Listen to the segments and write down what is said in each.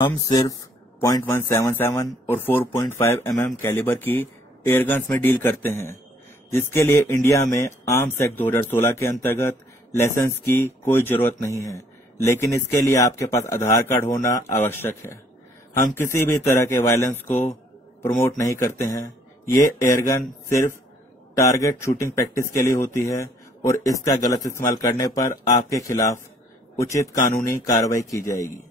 हम सिर्फ 0.177 और 4.5 mm कैलिबर की एयरगन्स में डील करते हैं, जिसके लिए इंडिया में आर्म्स एक्ट 2016 के अंतर्गत लाइसेंस की कोई जरूरत नहीं है, लेकिन इसके लिए आपके पास आधार कार्ड होना आवश्यक है। हम किसी भी तरह के वायलेंस को प्रमोट नहीं करते हैं। ये एयरगन सिर्फ टारगेट शूटिंग प्रैक्टिस के लिए होती है और इसका गलत इस्तेमाल करने पर आपके खिलाफ उचित कानूनी कार्रवाई की जाएगी।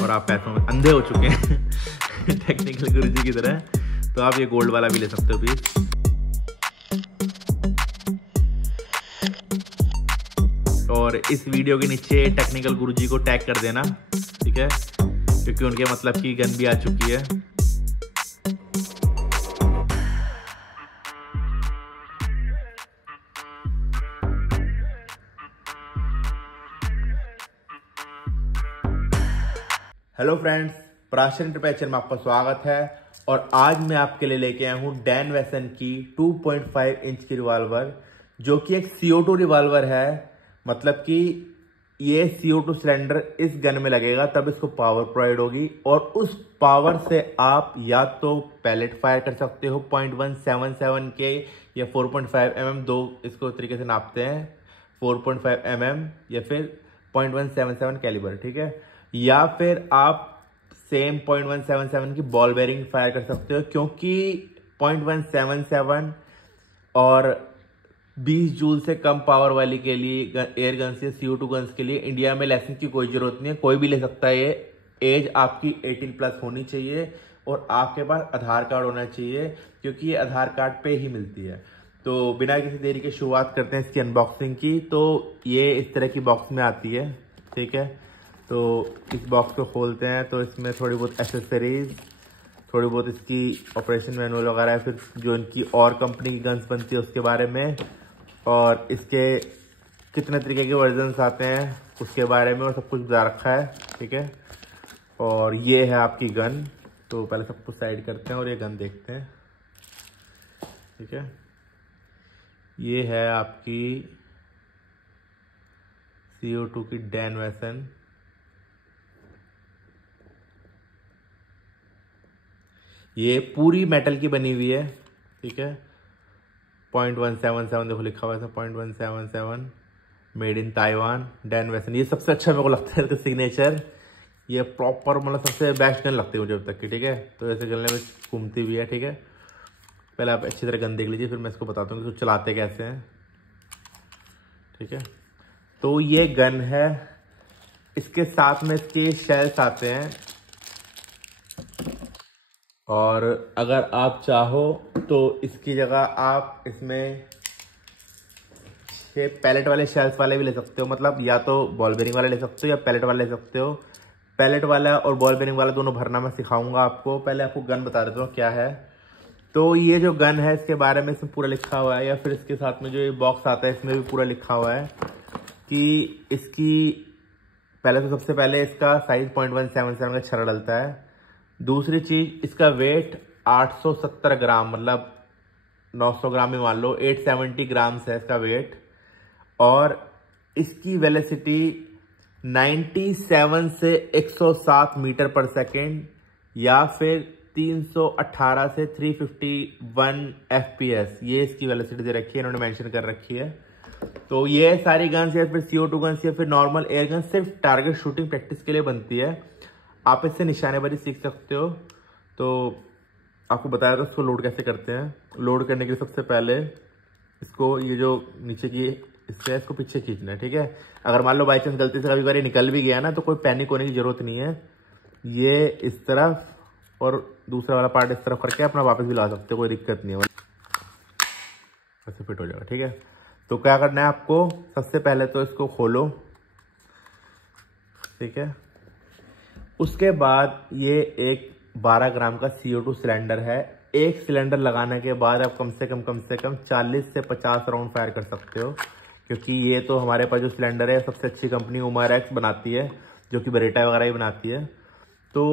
और आप पैसों में अंधे हो चुके हैं टेक्निकल गुरुजी की तरह, तो आप ये गोल्ड वाला भी ले सकते हो पीस। और इस वीडियो के नीचे टेक्निकल गुरुजी को टैग कर देना, ठीक है, क्योंकि उनके मतलब की गन भी आ चुकी है। हेलो फ्रेंड्स, प्राशन इंटरप्रेचर में आपका स्वागत है। और आज मैं आपके लिए लेके आया हूँ डैन वेसन की 2.5 इंच की रिवॉल्वर, जो कि एक CO2 रिवॉल्वर है। मतलब कि ये CO2 सिलेंडर इस गन में लगेगा तब इसको पावर प्रोवाइड होगी, और उस पावर से आप या तो पैलेट फायर कर सकते हो 0.177 के या 4.5 mm, दो इसको तरीके से नापते हैं, 4.5 mm या फिर 0.177 कैलिबर, ठीक है। या फिर आप सेम 0.177 की बॉल बेरिंग फायर कर सकते हो, क्योंकि 0.177 और 20 जूल से कम पावर वाली के लिए एयर गन्स या CO2 गन्स के लिए इंडिया में लाइसेंस की कोई जरूरत नहीं है, कोई भी ले सकता है। ये एज आपकी 18+ होनी चाहिए और आपके पास आधार कार्ड होना चाहिए, क्योंकि ये आधार कार्ड पे ही मिलती है। तो बिना किसी देरी के शुरुआत करते हैं इसकी अनबॉक्सिंग की। तो ये इस तरह की बॉक्स में आती है, ठीक है। तो इस बॉक्स को खोलते हैं तो इसमें थोड़ी बहुत एसेसरीज, थोड़ी बहुत इसकी ऑपरेशन मैनुअल वगैरह है, फिर जो इनकी और कंपनी की गन्स बनती है उसके बारे में, और इसके कितने तरीके के वर्जन्स आते हैं उसके बारे में, और सब कुछ बता रखा है, ठीक है। और ये है आपकी गन। तो पहले सब कुछ साइड करते हैं और ये गन देखते हैं, ठीक है। ये है आपकी CO2 की डैन वेसन। ये पूरी मेटल की बनी हुई है, ठीक है। 0.177 देखो लिखा हुआ है, 0.177 मेड इन ताइवान डैन वेसन। ये सबसे अच्छा मेरे को लगता है इसका सिग्नेचर। ये प्रॉपर मतलब सबसे बेस्ट गन लगती है मुझे अब तक की, ठीक है। तो ऐसे गन में घूमती भी है, ठीक है। पहले आप अच्छी तरह गन देख लीजिए, फिर मैं इसको बताता हूँ कि इसको चलाते कैसे हैं, ठीक है। तो ये गन है, इसके साथ में इसके शेल्स आते हैं, और अगर आप चाहो तो इसकी जगह आप इसमें 6 पैलेट वाले शेल्स वाले भी ले सकते हो। मतलब या तो बॉल बेरिंग वाले ले सकते हो या पैलेट वाले ले सकते हो। पैलेट वाला और बॉल बेरिंग वाला दोनों भरना मैं सिखाऊंगा आपको। पहले आपको गन बता देता हूँ क्या है। तो ये जो गन है इसके बारे में इसमें पूरा लिखा हुआ है, या फिर इसके साथ में जो ये बॉक्स आता है इसमें भी पूरा लिखा हुआ है कि इसकी पहले तो सबसे पहले इसका साइज 0.177 का छर्रा डलता है। दूसरी चीज, इसका वेट 870 ग्राम, मतलब 900 ग्राम में मान लो, 870 ग्राम्स है इसका वेट। और इसकी वेलोसिटी 97 से 107 मीटर पर सेकेंड, या फिर 318 से 351 FPS, ये इसकी वेलोसिटी दे रखी है, इन्होंने मेंशन कर रखी है। तो ये सारी गन्स या फिर CO2 गन्स या फिर नॉर्मल एयर गन्स सिर्फ टारगेट शूटिंग प्रैक्टिस के लिए बनती है। आप इससे निशानेबाजी सीख सकते हो। तो आपको बताया था इसको लोड कैसे करते हैं। लोड करने के लिए सबसे पहले इसको, ये जो नीचे की इससे इसको पीछे खींचना है, ठीक है। अगर मान लो बाई चांस गलती से कभी बार निकल भी गया ना, तो कोई पैनिक होने की जरूरत नहीं है। ये इस तरफ और दूसरा वाला पार्ट इस तरफ करके अपना वापस भी ला सकते हो, कोई दिक्कत नहीं है, ऐसे फिट हो जाएगा, ठीक है। तो क्या करना है आपको, सबसे पहले तो इसको खोलो, ठीक है। उसके बाद ये एक 12 ग्राम का CO2 सिलेंडर है। एक सिलेंडर लगाने के बाद आप कम से कम 40 से 50 राउंड फायर कर सकते हो, क्योंकि ये तो हमारे पास जो सिलेंडर है सबसे अच्छी कंपनी उमरएक्स बनाती है, जो कि बरेटा वगैरह ही बनाती है। तो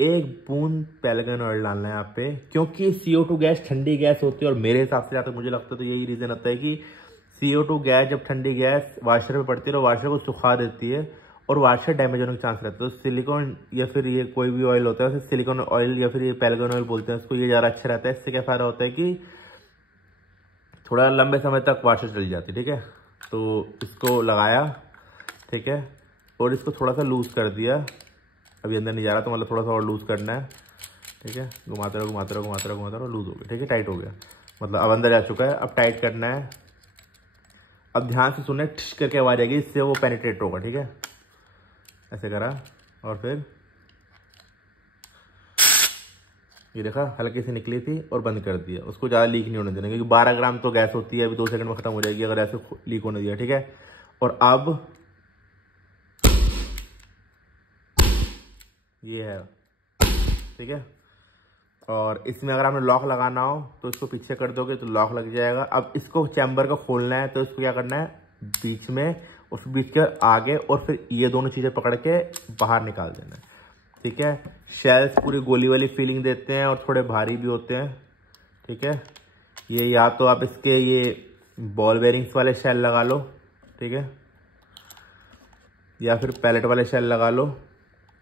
एक बूंद पेलेगन ऑयल डालना है यहाँ पे, क्योंकि CO2 गैस ठंडी गैस होती है और मेरे हिसाब से जहाँ तक मुझे लगता है तो यही रीज़न होता है कि CO2 गैस जब ठंडी गैस वाशर पे पड़ती है तो वाशर को सुखा देती है और वाशर डैमेज होने के चांस रहते हैं। तो सिलिकॉन या फिर ये कोई भी ऑयल होता है उसे सिलिकॉन ऑयल या फिर ये पेलेगन ऑयल बोलते हैं उसको, ये ज़्यादा अच्छा रहता है। इससे क्या फ़ायदा होता है कि थोड़ा लंबे समय तक वाशर चल जाती है। ठीक है, तो इसको लगाया, ठीक है, और इसको थोड़ा सा लूज़ कर दिया। अभी अंदर नहीं जा रहा तो मतलब थोड़ा सा और लूज़ करना है। ठीक है, घुमाते रहो घुमाते रहो घुमाते रहो घुमाते रहो, लूज़ हो गया। ठीक है, टाइट हो गया, मतलब अब अंदर जा चुका है। अब टाइट करना है। अब ध्यान से सुनना, ठिश करके आवाज़ आएगी, इससे वो पेनिट्रेट होगा। ठीक है, ऐसे करा और फिर ये देखा हल्की सी निकली थी और बंद कर दिया। उसको ज़्यादा लीक नहीं होने देना, क्योंकि 12 ग्राम तो गैस होती है, अभी 2 सेकंड में ख़त्म हो जाएगी अगर ऐसे लीक होने दिया। ठीक है, और अब ये है, ठीक है, और इसमें अगर आपने लॉक लगाना हो तो इसको पीछे कर दोगे तो लॉक लग जाएगा। अब इसको चैम्बर को खोलना है तो इसको क्या करना है, बीच में और फिर बीच के आगे और फिर ये दोनों चीज़ें पकड़ के बाहर निकाल देना है। ठीक है, शेल्स पूरी गोली वाली फीलिंग देते हैं और थोड़े भारी भी होते हैं। ठीक है, ये या तो आप इसके ये बॉल बेरिंग्स वाले शेल लगा लो, ठीक है, या फिर पैलेट वाले शेल लगा लो।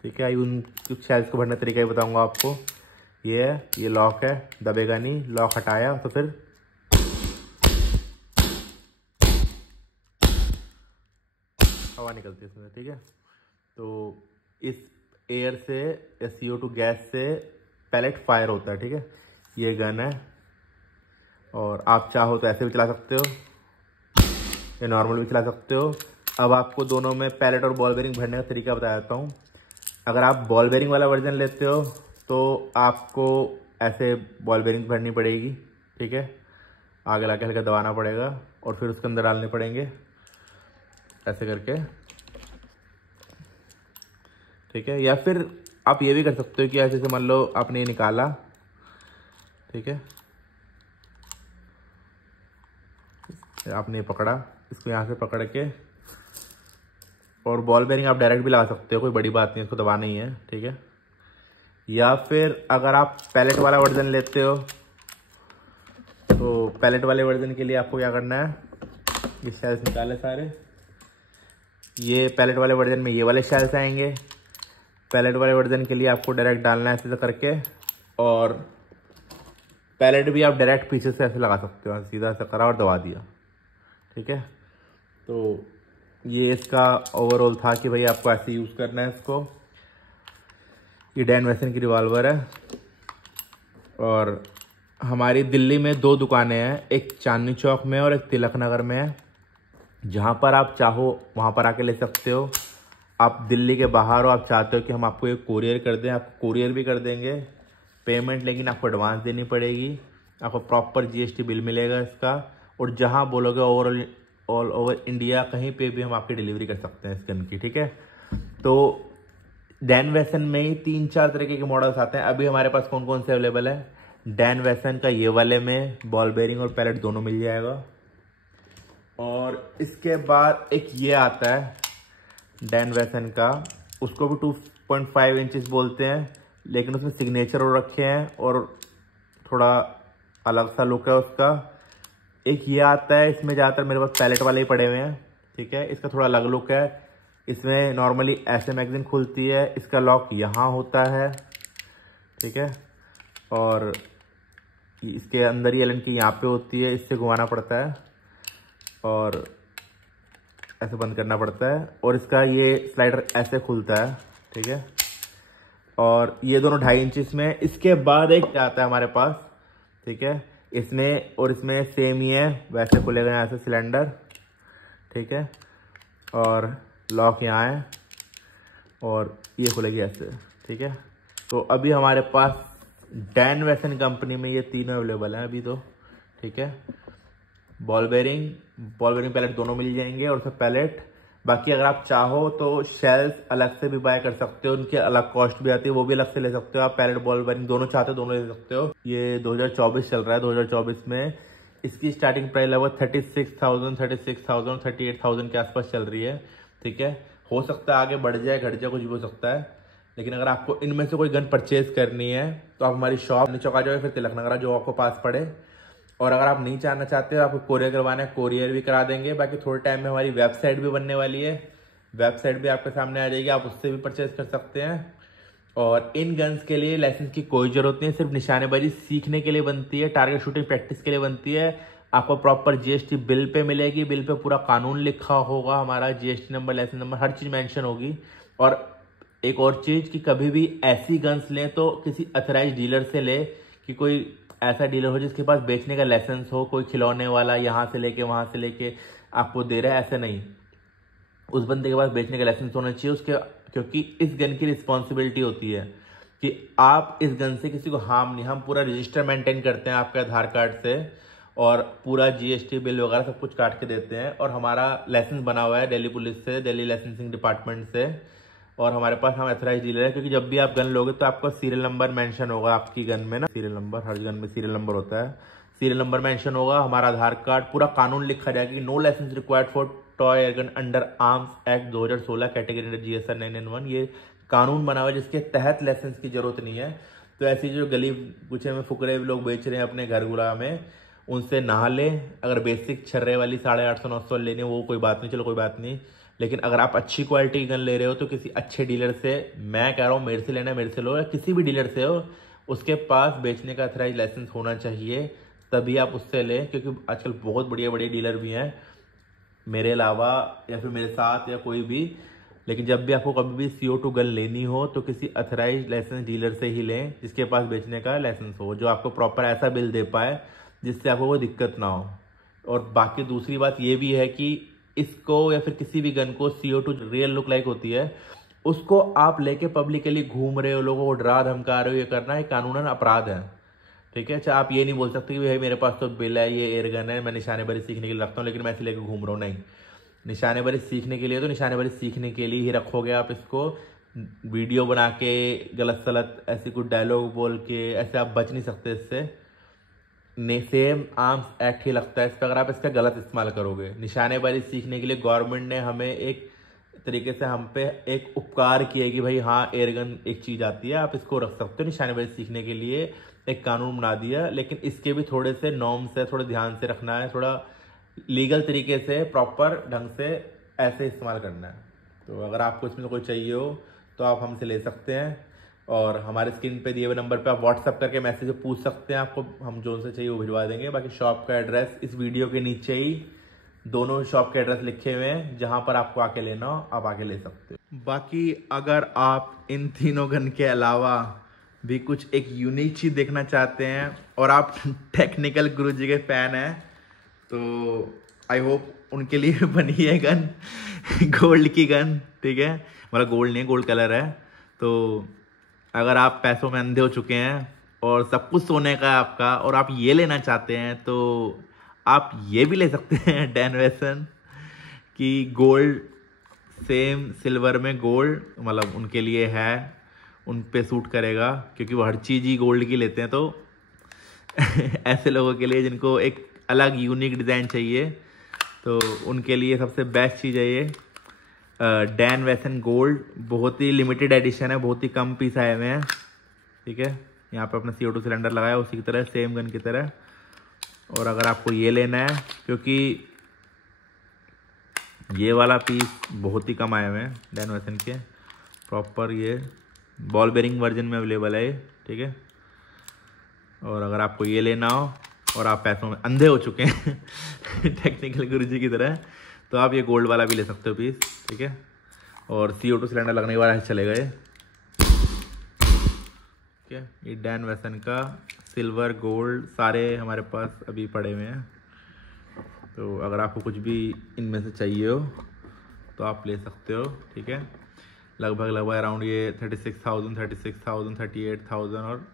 ठीक है, उन कुछ शेल्स को भरने तरीका ही बताऊंगा आपको। ये है, ये लॉक है, दबेगा नहीं। लॉक हटाया तो फिर हवा निकलती है इसमें। ठीक है, तो इस एयर से या CO2 गैस से पैलेट फायर होता है। ठीक है, ये गन है और आप चाहो तो ऐसे भी चला सकते हो या नॉर्मल भी चला सकते हो। अब आपको दोनों में पैलेट और बॉल बेरिंग भरने का तरीका बता देता हूँ। अगर आप बॉल बेरिंग वाला वर्जन लेते हो तो आपको ऐसे बॉल बेरिंग भरनी पड़ेगी। ठीक है, आगे लाके हल्का दबाना पड़ेगा और फिर उसके अंदर डालने पड़ेंगे ऐसे करके। ठीक है, या फिर आप ये भी कर सकते हो कि ऐसे से मान लो आपने ये निकाला, ठीक है, आपने ये पकड़ा, इसको यहाँ से पकड़ के, और बॉल बेरिंग आप डायरेक्ट भी लगा सकते हो, कोई बड़ी बात नहीं, इसको दबाना ही है। ठीक है, या फिर अगर आप पैलेट वाला वर्जन लेते हो तो पैलेट वाले वर्जन के लिए आपको क्या करना है, ये शेल्स निकाले सारे। ये पैलेट वाले वर्जन में ये वाले शेल्स आएंगे। पैलेट वाले वर्जन के लिए आपको डायरेक्ट डालना है ऐसे करके, और पैलेट भी आप डायरेक्ट पीछे से ऐसे लगा सकते हो, सीधा ऐसे करा और दबा दिया। ठीक है, तो ये इसका ओवरऑल था कि भाई आपको ऐसे यूज़ करना है इसको। ये डैन वेसन की रिवॉल्वर है और हमारी दिल्ली में 2 दुकानें हैं, एक चांदनी चौक में और एक तिलक नगर में है। जहाँ पर आप चाहो वहाँ पर आके ले सकते हो। आप दिल्ली के बाहर हो, आप चाहते हो कि हम आपको एक कोरियर कर दें, आपको कोरियर भी कर देंगे। पेमेंट लेकिन आपको एडवांस देनी पड़ेगी, आपको प्रॉपर GST बिल मिलेगा इसका। और जहाँ बोलोगे ऑल ओवर इंडिया कहीं पे भी हम आपकी डिलीवरी कर सकते हैं इस गन की। ठीक है, तो डैन वेसन में ही 3-4 तरीके के मॉडल्स आते हैं। अभी हमारे पास कौन कौन से अवेलेबल है, डैन वेसन का ये वाले में बॉल बेरिंग और पैलेट दोनों मिल जाएगा। और इसके बाद एक ये आता है डैन वेसन का, उसको भी 2.5 इंचेस बोलते हैं, लेकिन उसमें सिग्नेचर और रखे हैं और थोड़ा अलग सा लुक है उसका। एक ये आता है, इसमें ज़्यादातर मेरे पास पैलेट वाले ही पड़े हुए हैं। ठीक है, इसका थोड़ा अलग लुक है। इसमें नॉर्मली ऐसे मैगजीन खुलती है, इसका लॉक यहाँ होता है। ठीक है, और इसके अंदर ही एलन की यहाँ पे होती है, इससे घुमाना पड़ता है और ऐसे बंद करना पड़ता है। और इसका ये स्लाइडर ऐसे खुलता है। ठीक है, और ये दोनों 2.5 इंच में। इसके बाद एक आता है हमारे पास, ठीक है, इसमें और इसमें सेम ही है, वैसे खुलेगा यहाँ से सिलेंडर। ठीक है, और लॉक यहाँ है और ये खुलेगी ऐसे। ठीक है, तो अभी हमारे पास डैन वेसन कंपनी में ये तीनों अवेलेबल हैं अभी तो। ठीक है, बॉल बेरिंग पैलेट दोनों मिल जाएंगे और सब पैलेट। बाकी अगर आप चाहो तो शेल्स अलग से भी बाय कर सकते हो, उनकी अलग कॉस्ट भी आती है, वो भी अलग से ले सकते हो आप। पैलेट बॉल बेरिंग दोनों चाहते हो दोनों ले सकते हो। ये 2024 चल रहा है, 2024 में इसकी स्टार्टिंग प्राइस लगभग 36,000, 38,000 के आसपास चल रही है। ठीक है, हो सकता है आगे बढ़ जाए, घट जाए, कुछ भी हो सकता है। लेकिन अगर आपको इनमें से कोई गन परचेज करनी है तो आप हमारी शॉप चौक आ जाओ, फिर तिलक नगर जो आपको पास पड़े। और अगर आप नहीं चाहना चाहते हो, आपको कोरियर करवाना है, कोरियर भी करा देंगे। बाकी थोड़े टाइम में हमारी वेबसाइट भी बनने वाली है, वेबसाइट भी आपके सामने आ जाएगी, आप उससे भी परचेज कर सकते हैं। और इन गन्स के लिए लाइसेंस की कोई जरूरत नहीं है, सिर्फ निशानेबाजी सीखने के लिए बनती है, टारगेट शूटिंग प्रैक्टिस के लिए बनती है। आपको प्रॉपर जीएसटी बिल पे मिलेगी, बिल पे पूरा कानून लिखा होगा, हमारा जीएसटी नंबर, लाइसेंस नंबर, हर चीज मेंशन होगी। और एक और चीज कि कभी भी ऐसी गन्स लें तो किसी अथराइज डीलर से ले, कि कोई ऐसा डीलर हो जिसके पास बेचने का लाइसेंस हो, कोई खिलौने वाला यहाँ से लेके वहां से लेके आपको दे रहा है, ऐसा नहीं। उस बंदे के पास बेचने का लाइसेंस होना चाहिए उसके, क्योंकि इस गन की रिस्पॉन्सिबिलिटी होती है कि आप इस गन से किसी को हार्म नहीं। हम पूरा रजिस्टर मेंटेन करते हैं आपके आधार कार्ड से, और पूरा जीएसटी बिल वगैरह सब कुछ काट के देते हैं। और हमारा लाइसेंस बना हुआ है दिल्ली पुलिस से, दिल्ली लाइसेंसिंग डिपार्टमेंट से। और हमारे पास हम अथराइज डीलर है, क्योंकि जब भी आप गन लोगे तो आपका सीरियल नंबर मेंशन होगा आपकी गन में ना, सीरियल नंबर, हर गन में सीरियल नंबर होता है, सीरियल नंबर मेंशन होगा, हमारा आधार कार्ड, पूरा कानून लिखा जाएगा कि no license required for toy airgun under Arms Act 2016 category under GSR 991। ये कानून बना हुआ है जिसके तहत लाइसेंस की जरूरत नहीं है। तो ऐसी जो गली कुचे में फुकरे लोग बेच रहे हैं अपने घर गुला में, उनसे नहा ले। अगर बेसिक छर्रे वाली 850-900 लेनी वो कोई बात नहीं, चलो कोई बात नहीं। लेकिन अगर आप अच्छी क्वालिटी की गन ले रहे हो तो किसी अच्छे डीलर से, मैं कह रहा हूँ मेरे से लेना, मेरे से लो, या किसी भी डीलर से हो, उसके पास बेचने का अथराइज लाइसेंस होना चाहिए, तभी आप उससे लें। क्योंकि आजकल बहुत बढ़िया बढ़िया डीलर भी हैं मेरे अलावा, या फिर मेरे साथ, या कोई भी। लेकिन जब भी आपको कभी भी CO2 गन लेनी हो तो किसी अथराइज लाइसेंस डीलर से ही लें, जिसके पास बेचने का लाइसेंस हो, जो आपको प्रॉपर ऐसा बिल दे पाए जिससे आपको कोई दिक्कत ना हो। और बाकी दूसरी बात ये भी है कि इसको या फिर किसी भी गन को CO2 रियल लुक लाइक होती है, उसको आप लेके पब्लिकली घूम रहे हो, लोगों को डरा धमका रहे हो, ये करना है कानूनन अपराध है। ठीक है, अच्छा, आप ये नहीं बोल सकते कि भाई मेरे पास तो बिल है, ये एयरगन है, मैं निशानेबाजी सीखने के लिए रखता हूँ, लेकिन मैं ऐसे लेके घूम रहा हूँ। नहीं, निशानेबाजी सीखने के लिए तो निशानेबाजी सीखने के लिए ही रखोगे आप इसको। वीडियो बना के गलत सलत ऐसे कुछ डायलॉग बोल के ऐसे आप बच नहीं सकते इससे। सेम आर्म्स एक्ट ही लगता है इस पर अगर आप इसका गलत इस्तेमाल करोगे। निशानेबाजी सीखने के लिए गवर्नमेंट ने हमें एक तरीके से हम पे एक उपकार किया कि भाई हाँ, एयरगन एक चीज आती है, आप इसको रख सकते हो। निशानेबाजी सीखने के लिए एक कानून बना दिया, लेकिन इसके भी थोड़े से नॉर्म्स है, थोड़े ध्यान से रखना है, थोड़ा लीगल तरीके से प्रॉपर ढंग से ऐसे इस्तेमाल करना है। तो अगर आपको इसमें कोई चाहिए हो तो आप हमसे ले सकते हैं, और हमारे स्क्रीन पे दिए हुए नंबर पे आप व्हाट्सअप करके मैसेज पूछ सकते हैं, आपको हम जो से चाहिए वो भिजवा देंगे। बाकी शॉप का एड्रेस इस वीडियो के नीचे ही दोनों शॉप के एड्रेस लिखे हुए हैं, जहां पर आपको आके लेना हो आप आके ले सकते हो। बाकी अगर आप इन तीनों गन के अलावा भी कुछ एक यूनिक चीज देखना चाहते हैं और आप टेक्निकल गुरुजी के फैन हैं, तो आई होप उनके लिए बनी है गन, गोल्ड की गन। ठीक है, मतलब गोल्ड नहीं, गोल्ड कलर है। तो अगर आप पैसों में अंधे हो चुके हैं और सब कुछ सोने का है आपका, और आप ये लेना चाहते हैं, तो आप ये भी ले सकते हैं डैन वेसन की गोल्ड, सेम सिल्वर में गोल्ड, मतलब उनके लिए है, उन पे सूट करेगा, क्योंकि वो हर चीज़ ही गोल्ड की लेते हैं। तो ऐसे लोगों के लिए जिनको एक अलग यूनिक डिज़ाइन चाहिए, तो उनके लिए सबसे बेस्ट चीज़ है ये डैन वेसन गोल्ड। बहुत ही लिमिटेड एडिशन है, बहुत ही कम पीस आए हुए हैं। ठीक है, यहाँ पे अपना CO2 सिलेंडर लगाया उसी की तरह, सेम गन की तरह। और अगर आपको ये लेना है, क्योंकि ये वाला पीस बहुत ही कम आए हुए हैं डैन वेसन के, प्रॉपर ये बॉल बेरिंग वर्जन में अवेलेबल है। ठीक है, और अगर आपको ये लेना हो और आप पैसों में अंधे हो चुके हैं टेक्निकल गुरुजी की तरह, तो आप ये गोल्ड वाला भी ले सकते हो पीस। ठीक है, और CO2 सिलेंडर लगने के बाद ऐसे चलेगा ये। ठीक है, ये डैन वेसन का सिल्वर गोल्ड सारे हमारे पास अभी पड़े हुए हैं। तो अगर आपको कुछ भी इनमें से चाहिए हो तो आप ले सकते हो। ठीक है, लगभग अराउंड ये 36,000, 38,000 और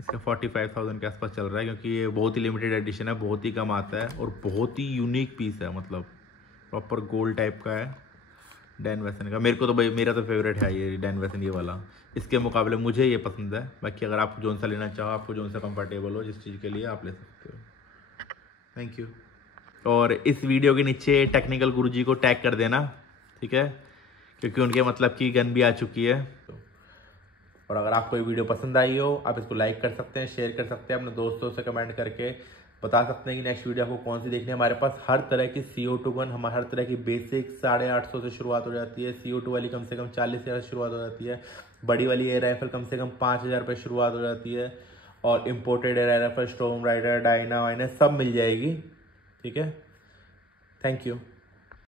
इसका 45,000 के आसपास चल रहा है, क्योंकि ये बहुत ही लिमिटेड एडिशन है, बहुत ही कम आता है और बहुत ही यूनिक पीस है, मतलब प्रॉपर गोल्ड टाइप का है डैन वेसन का। मेरे को तो भाई, मेरा तो फेवरेट है ये डैन वेसन, ये वाला। इसके मुकाबले मुझे ये पसंद है। बाकी अगर आप जोन सा लेना चाहो, आपको जोन सा कंफर्टेबल हो, जिस चीज़ के लिए आप ले सकते हो। Thank you. और इस वीडियो के नीचे टेक्निकल गुरुजी को टैग कर देना, ठीक है, क्योंकि उनके मतलब की गन भी आ चुकी है। और अगर आपको ये वीडियो पसंद आई हो, आप इसको लाइक कर सकते हैं, शेयर कर सकते हैं, अपने दोस्तों से कमेंट करके बता सकते हैं कि नेक्स्ट वीडियो आपको कौन सी देखनी है। हमारे पास हर तरह की CO2 गन, हमारे हर तरह की बेसिक 850 से शुरुआत हो जाती है, CO2 वाली कम से कम 40,000 से शुरुआत हो जाती है, बड़ी वाली एयर राइफल कम से कम 5,000 रुपये शुरुआत हो जाती है, और imported air rifle, storm rider, Diana वाइना सब मिल जाएगी, ठीक है। Thank you.